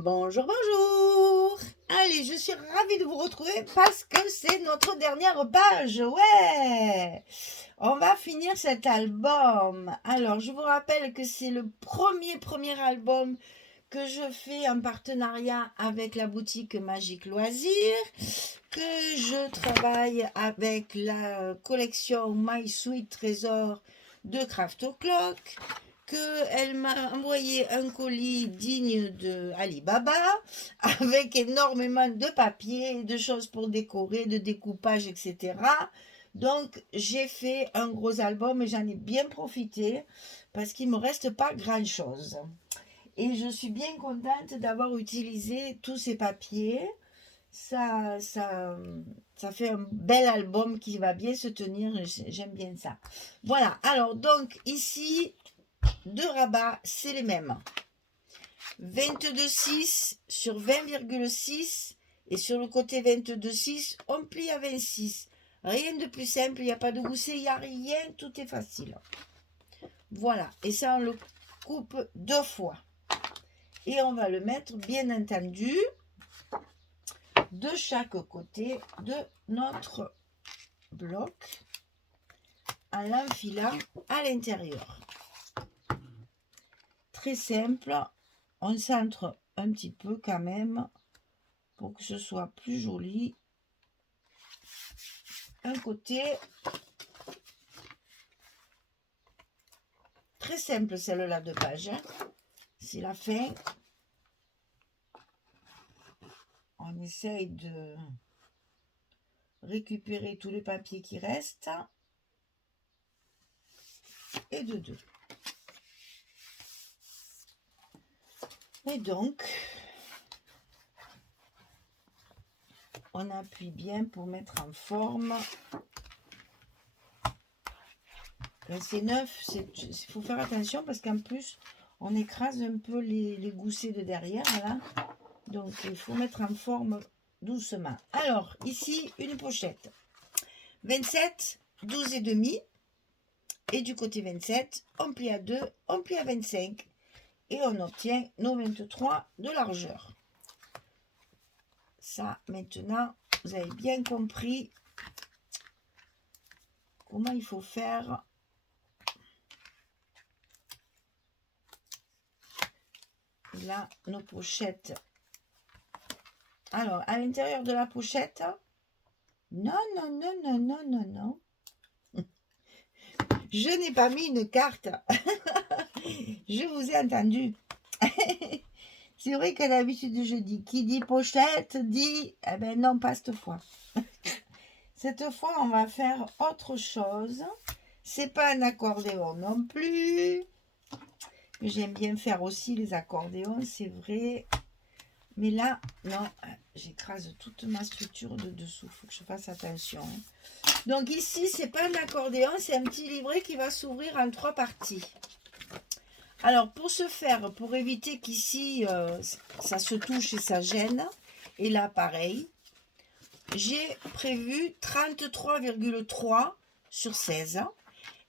Bonjour, bonjour. Allez, je suis ravie de vous retrouver parce que c'est notre dernière page. Ouais, on va finir cet album. Alors, je vous rappelle que c'est le premier album que je fais en partenariat avec la boutique Magique Loisirs, que je travaille avec la collection My Sweet Trésor de Craft O'Clock, qu'elle m'a envoyé un colis digne de Alibaba avec énormément de papier, de choses pour décorer, de découpage, etc. Donc j'ai fait un gros album et j'en ai bien profité parce qu'il ne me reste pas grand chose. Et je suis bien contente d'avoir utilisé tous ces papiers. Ça fait un bel album qui va bien se tenir. J'aime bien ça. Voilà. Alors donc ici, de rabat, c'est les mêmes. 22,6 sur 20,6 et sur le côté 22,6, on plie à 26. Rien de plus simple, il n'y a pas de gousset, il n'y a rien, tout est facile. Voilà, et ça on le coupe 2 fois. Et on va le mettre bien entendu de chaque côté de notre bloc en l'enfilant à l'intérieur. Très simple, on centre un petit peu quand même pour que ce soit plus joli. Un côté, très simple celle-là de page, hein. C'est la fin. On essaye de récupérer tous les papiers qui restent et de deux. Et donc, on appuie bien pour mettre en forme. Quand c'est neuf, il faut faire attention parce qu'en plus, on écrase un peu les goussets de derrière, là. Donc, il faut mettre en forme doucement. Alors, ici, une pochette. 27, 12 et demi. Et du côté 27, on plie à 2, on plie à 25. Et on obtient nos 23 de largeur. Ça, maintenant, vous avez bien compris comment il faut faire. Là, nos pochettes. Alors, à l'intérieur de la pochette, non. Je n'ai pas mis une carte. Je vous ai entendu. C'est vrai que d'habitude, je dis, qui dit pochette, dit, eh ben non, pas cette fois. Cette fois, on va faire autre chose. C'est pas un accordéon non plus. J'aime bien faire aussi les accordéons, c'est vrai. Mais là, non, j'écrase toute ma structure de dessous. Il faut que je fasse attention. Donc ici, c'est pas un accordéon, c'est un petit livret qui va s'ouvrir en 3 parties. Alors, pour ce faire, pour éviter qu'ici, ça se touche et ça gêne, et là, pareil, j'ai prévu 33,3 sur 16.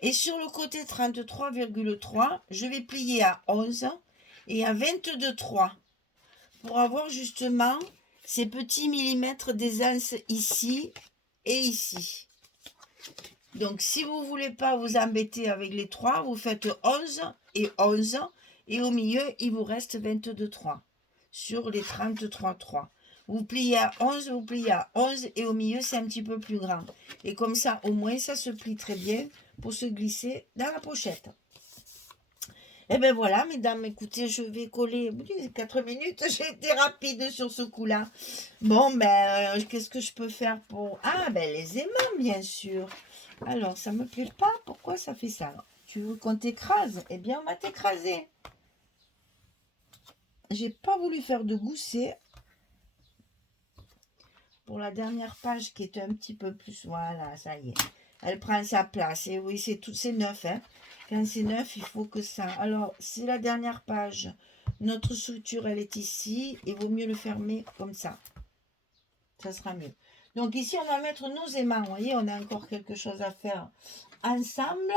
Et sur le côté 33,3, je vais plier à 11 et à 22,3 pour avoir justement ces petits millimètres d'aisance ici et ici. Donc, si vous ne voulez pas vous embêter avec les 3, vous faites 11 et 11. Et au milieu, il vous reste 22,3 sur les 33,3. Vous pliez à 11, vous pliez à 11 et au milieu, c'est un petit peu plus grand. Et comme ça, au moins, ça se plie très bien pour se glisser dans la pochette. Et bien voilà, mesdames, écoutez, je vais coller 4 minutes. J'ai été rapide sur ce coup-là. Bon, ben, qu'est-ce que je peux faire pour... Ah, ben, les aimants, bien sûr. Alors, ça me plaît pas. Pourquoi ça fait ça? Tu veux qu'on t'écrase? Eh bien, on va t'écraser. J'ai pas voulu faire de gousset. Pour la dernière page qui est un petit peu plus... Voilà, ça y est. Elle prend sa place. Et oui, c'est neuf, hein. Quand c'est neuf, il faut que ça... Alors, c'est la dernière page. Notre structure, elle est ici. Il vaut mieux le fermer comme ça. Ça sera mieux. Donc ici, on va mettre nos aimants. Vous voyez, on a encore quelque chose à faire ensemble.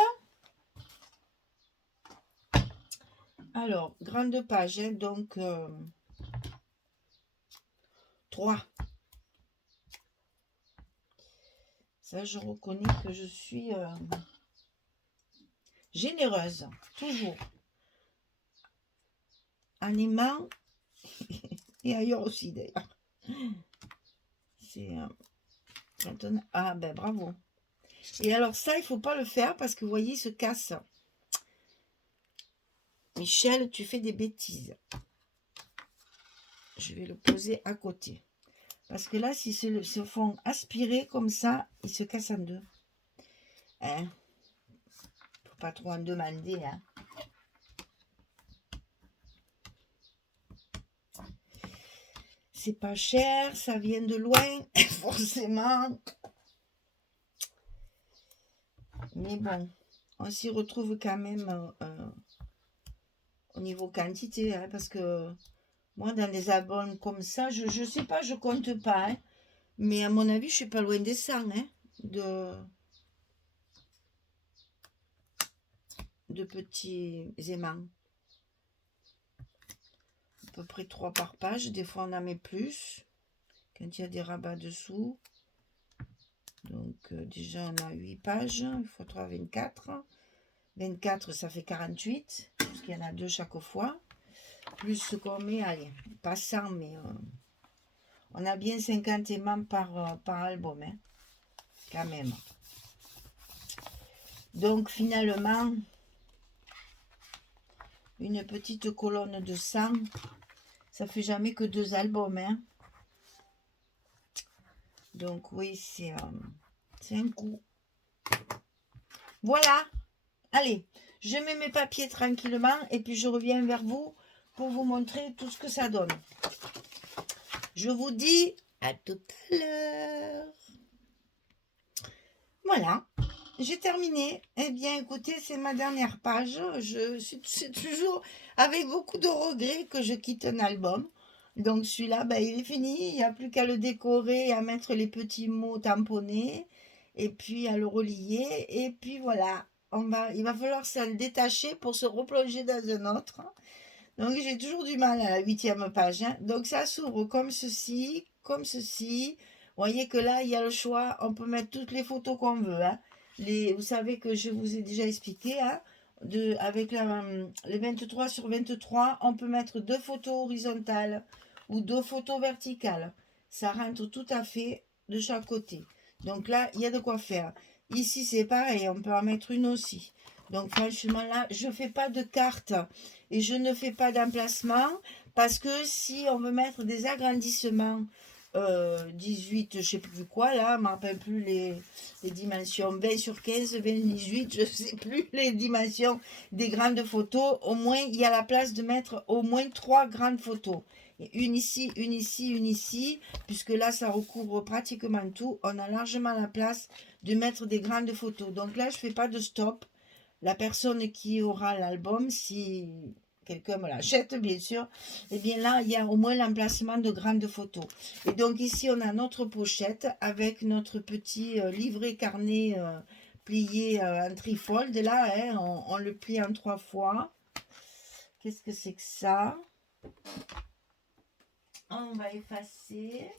Alors, grande page. Hein, donc, 3. Ça, je reconnais que je suis généreuse, toujours. En aimant, et ailleurs aussi d'ailleurs. C'est maintenant. Ah ben bravo. Et alors ça, il faut pas le faire parce que vous voyez, il se casse. Michel, tu fais des bêtises. Je vais le poser à côté. Parce que là, s'ils se font aspirer comme ça, ils se cassent en deux. Hein? Faut pas trop en demander. Hein? C'est pas cher, ça vient de loin, forcément. Mais bon, on s'y retrouve quand même au niveau quantité. Hein, parce que moi, dans des albums comme ça, je sais pas, je compte pas. Hein, mais à mon avis, je suis pas loin des 100 hein, de petits aimants. À peu près 3 par page. Des fois, on en met plus. Quand il y a des rabats dessous. Donc, déjà, on a 8 pages. Il faut 3, 24. 24, ça fait 48. Parce qu'il y en a 2 chaque fois. Plus ce qu'on met, allez, pas 100, mais on a bien 50 aimants par album. Hein, quand même. Donc, finalement, une petite colonne de 100, ça fait jamais que 2 albums. Hein. Donc, oui, c'est un coup. Voilà. Allez, je mets mes papiers tranquillement et puis je reviens vers vous pour vous montrer tout ce que ça donne. Je vous dis à tout à l'heure. Voilà, j'ai terminé. Eh bien, écoutez, c'est ma dernière page. C'est toujours avec beaucoup de regrets que je quitte un album. Donc celui-là, ben, il est fini. Il n'y a plus qu'à le décorer et à mettre les petits mots tamponnés. Et puis à le relier. Et puis voilà, il va falloir s'en détacher pour se replonger dans un autre. Donc j'ai toujours du mal à la 8e page. Hein. Donc ça s'ouvre comme ceci, comme ceci. Vous voyez que là, il y a le choix. On peut mettre toutes les photos qu'on veut. Hein. Vous savez que je vous ai déjà expliqué. Hein, avec les 23 sur 23, on peut mettre 2 photos horizontales ou 2 photos verticales. Ça rentre tout à fait de chaque côté. Donc là, il y a de quoi faire. Ici, c'est pareil. On peut en mettre une aussi. Donc franchement, là, je ne fais pas de carte et je ne fais pas d'emplacement parce que si on veut mettre des agrandissements 18, je ne sais plus quoi, là, je ne me rappelle plus les dimensions, 20 sur 15, 20, 18, je ne sais plus les dimensions des grandes photos. Au moins, il y a la place de mettre au moins 3 grandes photos. Une ici, une ici, une ici, puisque là, ça recouvre pratiquement tout. On a largement la place de mettre des grandes photos. Donc là, je ne fais pas de stop. La personne qui aura l'album, si quelqu'un me l'achète, bien sûr, et bien là, il y a au moins l'emplacement de grandes photos. Et donc ici, on a notre pochette avec notre petit livret carnet plié en trifold. Là, hein, on le plie en 3 fois. Qu'est-ce que c'est que ça? On va effacer.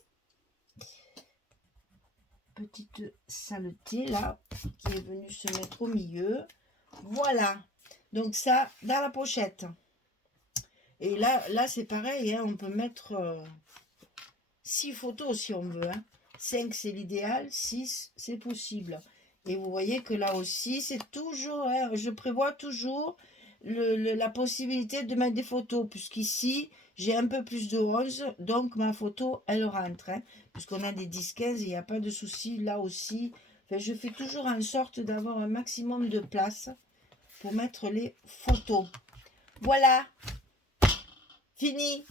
Petite saleté, là, qui est venue se mettre au milieu. Voilà. Donc ça, dans la pochette. Et là c'est pareil, hein, on peut mettre 6 photos si on veut. Hein. 5 c'est l'idéal, 6 c'est possible. Et vous voyez que là aussi, c'est toujours, hein, je prévois toujours la possibilité de mettre des photos, puisqu'ici, j'ai un peu plus de rose, donc ma photo, elle rentre. Hein, puisqu'on a des 10-15, il n'y a pas de souci, là aussi. Enfin, je fais toujours en sorte d'avoir un maximum de place pour mettre les photos. Voilà, fini.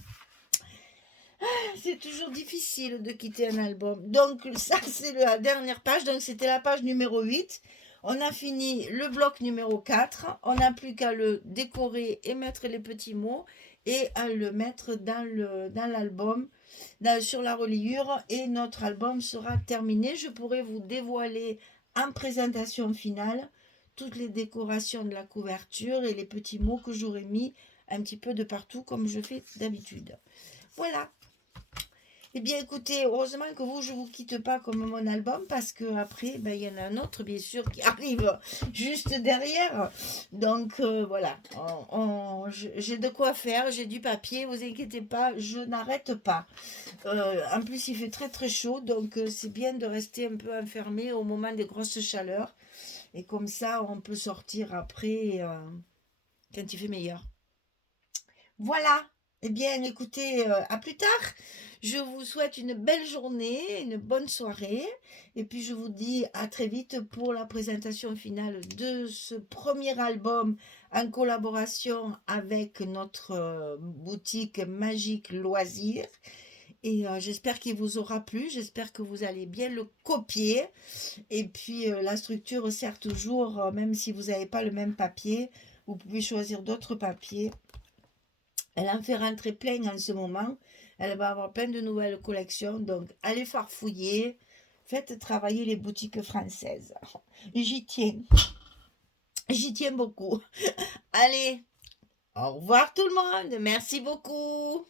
C'est toujours difficile de quitter un album. Donc ça, c'est la dernière page. Donc c'était la page numéro 8. On a fini le bloc numéro 4. On n'a plus qu'à le décorer et mettre les petits mots et à le mettre dans l'album, sur la reliure. Et notre album sera terminé. Je pourrai vous dévoiler en présentation finale toutes les décorations de la couverture et les petits mots que j'aurais mis un petit peu de partout comme je fais d'habitude. Voilà. Eh bien, écoutez, heureusement que vous, je vous quitte pas comme mon album, parce que après, ben, il y en a un autre, bien sûr, qui arrive juste derrière. Donc, voilà, j'ai de quoi faire, j'ai du papier, vous inquiétez pas, je n'arrête pas. En plus, il fait très très chaud, donc c'est bien de rester un peu enfermé au moment des grosses chaleurs. Et comme ça, on peut sortir après, quand il fait meilleur. Voilà. Eh bien, écoutez, à plus tard. Je vous souhaite une belle journée, une bonne soirée. Et puis, je vous dis à très vite pour la présentation finale de ce premier album en collaboration avec notre boutique Magique Loisirs. Et j'espère qu'il vous aura plu. J'espère que vous allez bien le copier. Et puis, la structure sert toujours, même si vous n'avez pas le même papier, vous pouvez choisir d'autres papiers. Elle en fait rentrer plein en ce moment. Elle va avoir plein de nouvelles collections. Donc, allez farfouiller. Faites travailler les boutiques françaises. J'y tiens. J'y tiens beaucoup. Allez, au revoir tout le monde. Merci beaucoup.